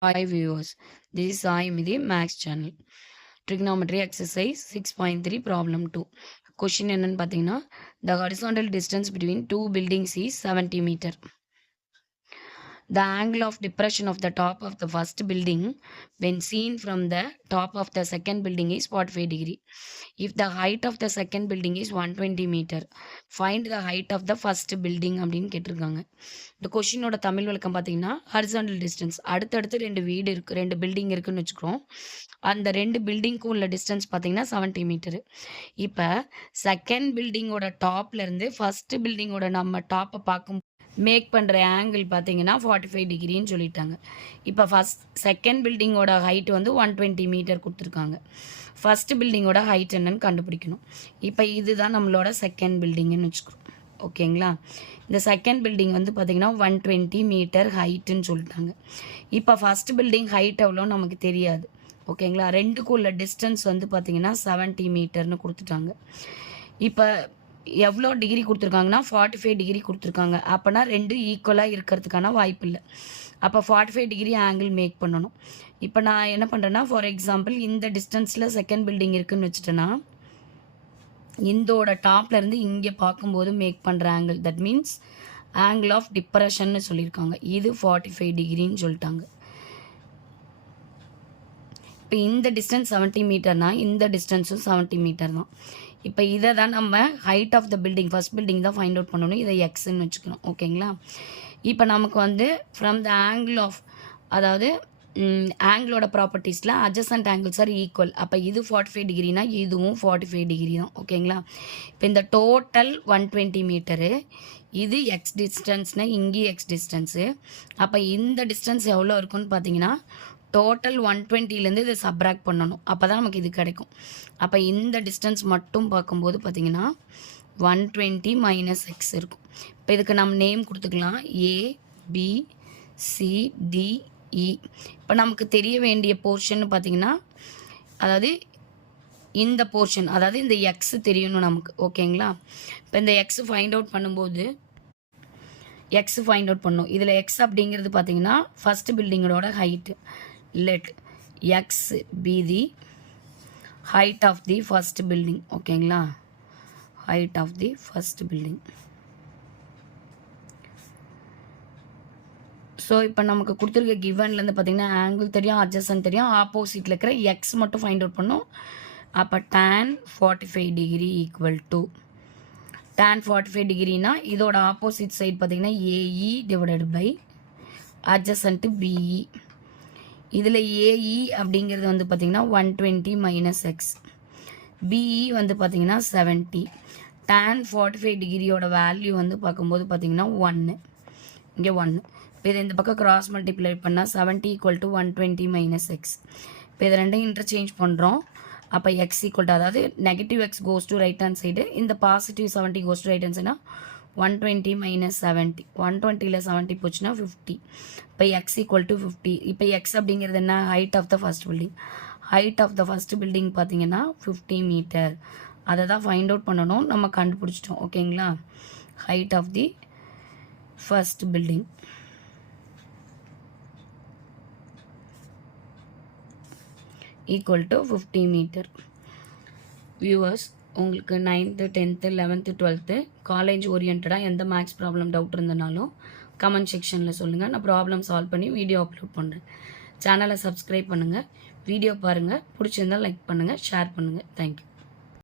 Hi viewers, this is Sai Midhi Max channel. Trigonometry exercise 6.3 problem 2. Question என்னன்னு பார்த்தீங்கன்னா the horizontal distance between two buildings is 70 meter. The angle of depression of the top of the first building when seen from the top of the second building is 45 degree. If the height of the second building is 120 meter, find the height of the first building அப்படின்னு கேட்டிருக்காங்க. இந்த கொஷினோட தமிழ் விளக்கம் பார்த்தீங்கன்னா horizontal distance அடுத்தடுத்து ரெண்டு வீடு இருக்குது, ரெண்டு பில்டிங் இருக்குன்னு வச்சுக்கிறோம். அந்த ரெண்டு பில்டிங்க்கும் உள்ள டிஸ்டன்ஸ் பார்த்தீங்கன்னா 70 மீட்டரு. இப்போ செகண்ட் பில்டிங்கோட டாப்லேருந்து ஃபஸ்ட்டு பில்டிங்கோட நம்ம டாப்பை பார்க்கும் மேக் பண்ணுற ஆங்கிள் பார்த்தீங்கன்னா 45 டிகிரின்னு சொல்லிட்டாங்க. இப்போ செகண்ட் பில்டிங்கோட ஹைட் வந்து 120 மீட்டர் கொடுத்துருக்காங்க. ஃபஸ்ட்டு பில்டிங்கோட ஹைட் என்னன்னு கண்டுபிடிக்கணும். இப்போ இதுதான் நம்மளோட செகண்ட் பில்டிங்குன்னு வச்சுக்கிறோம். ஓகேங்களா? இந்த செகண்ட் பில்டிங் வந்து பார்த்திங்கன்னா 120 மீட்டர் ஹைட்டுன்னு சொல்லிட்டாங்க. இப்போ ஃபஸ்ட் பில்டிங் ஹைட் எவ்வளோ நமக்கு தெரியாது. ஓகேங்களா? ரெண்டுக்கும் உள்ள டிஸ்டன்ஸ் வந்து பார்த்திங்கன்னா 70 மீட்டர்னு கொடுத்துட்டாங்க. இப்போ எவ்வளோ டிகிரி கொடுத்துருக்காங்கன்னா 45 டிகிரி கொடுத்துருக்காங்க. அப்போனா ரெண்டும் ஈக்குவலாக இருக்கிறதுக்கான வாய்ப்பு இல்லை. அப்போ 45 டிகிரி ஆங்கிள் மேக் பண்ணணும். இப்போ நான் என்ன பண்ணுறேன்னா, ஃபார் எக்ஸாம்பிள் இந்த டிஸ்டன்ஸில் செகண்ட் பில்டிங் இருக்குதுன்னு வச்சுட்டேன்னா, இந்தோட டாப்லேருந்து இங்கே பார்க்கும்போது மேக் பண்ணுற angle, that means angle of டிப்ரெஷன்னு சொல்லியிருக்காங்க. இது 45 டிகிரின்னு சொல்லிட்டாங்க. இப்போ இந்த டிஸ்டன்ஸ் 70 மீட்டர்னால் இந்த டிஸ்டன்ஸும் 70 மீட்டர் தான். இப்போ இதை தான் நம்ம height of the building, first building தான் ஃபைண்ட் அவுட் பண்ணணும். இதை எக்ஸ்ன்னு வச்சுக்கணும். ஓகேங்களா? இப்போ நமக்கு வந்து ஃப்ரம் த ஆங்கிள் ஆஃப், அதாவது ஆங்கிளோட ப்ராப்பர்ட்டிஸில் அட்ஜசன்ட் ஆங்கிள்ஸ் ஆர் ஈக்குவல். அப்போ இது 45 டிகிரினா இதுவும் 45 டிகிரி தான். ஓகேங்களா? இப்போ இந்த டோட்டல் 120 மீட்டரு, இது எக்ஸ் டிஸ்டன்ஸ்னால் இங்கேயும் எக்ஸ் டிஸ்டன்ஸு. அப்போ இந்த டிஸ்டன்ஸ் எவ்வளோ இருக்குன்னு பார்த்தீங்கன்னா டோட்டல் 120லேருந்து இதை சப்ராக்ட் பண்ணணும். அப்போ தான் நமக்கு இது கிடைக்கும். அப்போ இந்த டிஸ்டன்ஸ் மட்டும் பார்க்கும்போது பார்த்திங்கன்னா 120 மைனஸ் எக்ஸ் இருக்கும். இப்போ இதுக்கு நம்ம நேம் கொடுத்துக்கலாம் ABCDE. இப்போ நமக்கு தெரிய வேண்டிய போர்ஷன் பார்த்திங்கன்னா, அதாவது இந்த போர்ஷன், அதாவது இந்த எக்ஸ் தெரியணும் நமக்கு. ஓகேங்களா? இப்போ இந்த எக்ஸ் ஃபைண்ட் அவுட் பண்ணும்போது எக்ஸ் ஃபைண்ட் அவுட் பண்ணணும். இதில் எக்ஸ் அப்படிங்கிறது பார்த்திங்கன்னா ஃபஸ்ட்டு பில்டிங்கோட height. let x be the height of the first building. ஓகேங்களா? height of the first building. So இப்போ நமக்கு கொடுத்துருக்க கிவன்லேருந்து பார்த்தீங்கன்னா ஆங்கிள் தெரியும், அட்ஜசன்ட் தெரியும், ஆப்போசிட்டில் இருக்கிற எக்ஸ் மட்டும் ஃபைண்ட் அவுட் பண்ணோம். அப்போ tan 45 degree equal to tan 45 டிகிரினா இதோட ஆப்போசிட் சைட் பார்த்தீங்கன்னா AE divided by adjacent BE. இதில் AE அப்படிங்கிறது வந்து பார்த்திங்கன்னா 120 மைனஸ் எக்ஸ், BE வந்து பார்த்திங்கன்னா 70. tan 45 டிகிரியோட வேல்யூ வந்து பார்க்கும்போது பார்த்திங்கன்னா 1, இங்கே 1. இப்போ இதை இந்த பக்கம் கிராஸ் மல்டிப்ளை பண்ணால் 70 ஈக்குவல் டு 120 மைனஸ் எக்ஸ். இப்போ இதை ரெண்டும் இன்டர்சேஞ்ச் பண்ணுறோம். அப்போ எக்ஸ் ஈக்குவல் டு, அதாவது negative x goes to right hand side, இந்த positive 70 goes to right hand சைடுனா 120 மைனஸ் 70. 120ல் 70 போச்சுன்னா 50. இப்போ எக்ஸ் ஈக்குவல் டு 50. இப்போ எக்ஸ் அப்படிங்கிறது என்ன? Height of the first building. Height of the first building பார்த்தீங்கன்னா 50 மீட்டர். அதை தான் ஃபைண்ட் அவுட் பண்ணணும். நம்ம கண்டுபிடிச்சிட்டோம். ஓகேங்களா? Height of the first building equal to 50 metre. Viewers, உங்களுக்கு 9th 10th 11th 12th college ஓரியன்டாக எந்த மேக்ஸ் ப்ராப்ளம் டவுட் இருந்தனாலும் கமெண்ட் செக்ஷனில் சொல்லுங்கள். நான் ப்ராப்ளம் சால்வ் பண்ணி வீடியோ அப்லோட் பண்ணுறேன். சேனலை சப்ஸ்கிரைப் பண்ணுங்கள், வீடியோ பாருங்கள், பிடிச்சிருந்தால் லைக் பண்ணுங்கள், ஷேர் பண்ணுங்கள். தேங்க்யூ.